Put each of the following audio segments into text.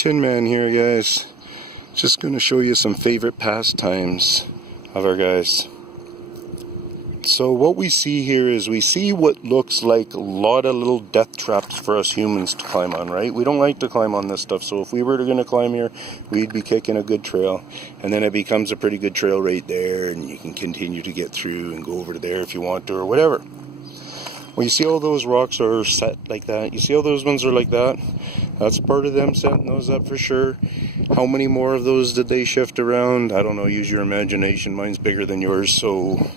Tinman here, guys. Just going to show you some favorite pastimes of our guys. So what we see here is we see what looks like a lot of little death traps for us humans to climb on, right? We don't like to climb on this stuff, so if we were going to climb here, we'd be kicking a good trail, and then it becomes a pretty good trail right there, and you can continue to get through and go over to there if you want to, or whatever. Well, you see all those rocks are set like that? You see all those ones are like that? That's part of them setting those up for sure. How many more of those did they shift around? I don't know, use your imagination. Mine's bigger than yours, so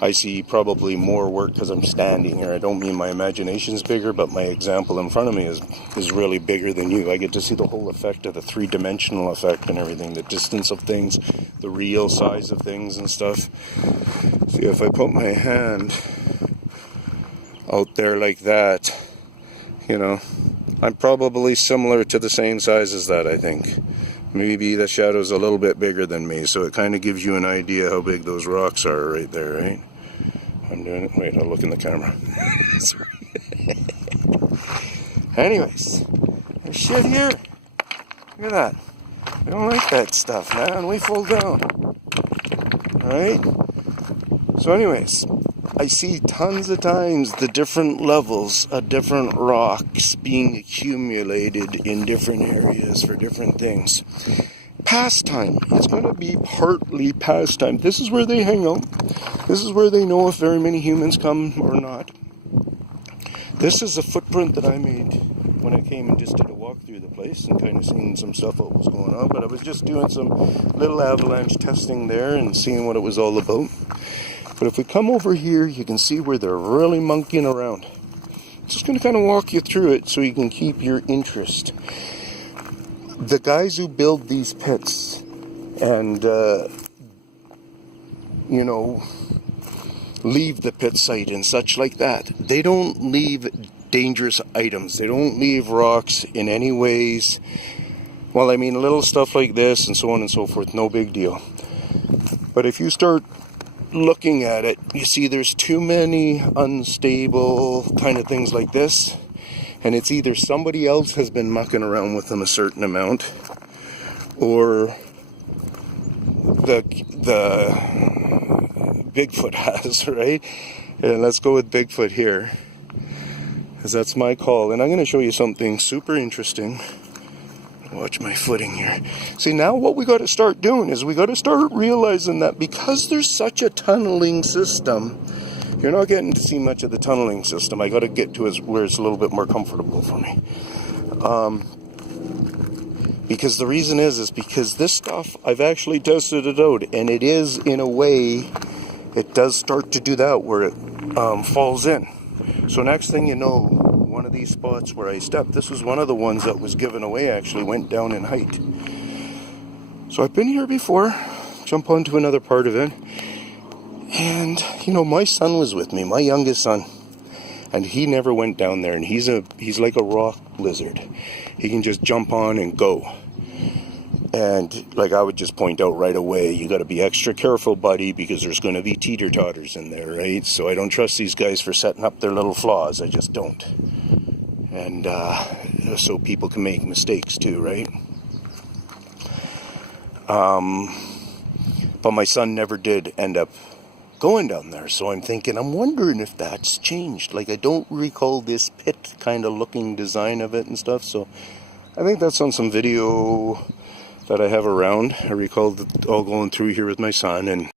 I see probably more work because I'm standing here. I don't mean my imagination's bigger, but my example in front of me is really bigger than you. I get to see the whole effect of the three-dimensional effect and everything, the distance of things, the real size of things and stuff. See, if I put my hand out there like that, you know, I'm probably similar to the same size as that, I think. Maybe the shadow's a little bit bigger than me, so it kind of gives you an idea how big those rocks are right there, right? I'm doing it. Wait, I'll look in the camera. Sorry. Anyways, there's shit here. Look at that. I don't like that stuff, man. We fall down. Alright? So anyways, I see tons of times the different levels of different rocks being accumulated in different areas for different things. Pastime. It's going to be partly pastime. This is where they hang out. This is where they know if very many humans come or not. This is a footprint that I made when I came and just did a walk through the place and kind of seeing some stuff what was going on. But I was just doing some little avalanche testing there and seeing what it was all about. But if we come over here, you can see where they're really monkeying around. Just going to kind of walk you through it so you can keep your interest. The guys who build these pits and, leave the pit site and such like that, they don't leave dangerous items. They don't leave rocks in any ways. Well, I mean, little stuff like this and so on and so forth, no big deal. But if you start looking at it, you see there's too many unstable kind of things like this, and it's either somebody else has been mucking around with them a certain amount, or the Bigfoot has, right? And let's go with Bigfoot here, because that's my call. And I'm going to show you something super interesting. Watch my footing here. See, now what we got to start doing is we got to start realizing that because there's such a tunneling system, you're not getting to see much of the tunneling system. I got to get to where it's a little bit more comfortable for me. Because the reason is because this stuff, I've actually tested it out, and it is, in a way, it does start to do that where it falls in. So next thing you know, one of these spots where I stepped, this was one of the ones that was given away, actually went down in height. So I've been here before, jump onto another part of it, and my son was with me, my youngest son, and he never went down there, and he's like a rock lizard. He can just jump on and go. And like I would just point out right away, you got to be extra careful, buddy, because there's going to be teeter-totters in there, right? So I don't trust these guys for setting up their little flaws. I just don't. And so people can make mistakes too, right? But my son never did end up going down there. So I'm wondering if that's changed. Like, I don't recall this pit kind of looking design of it and stuff. So I think that's on some video that I have around. I recall all going through here with my son, and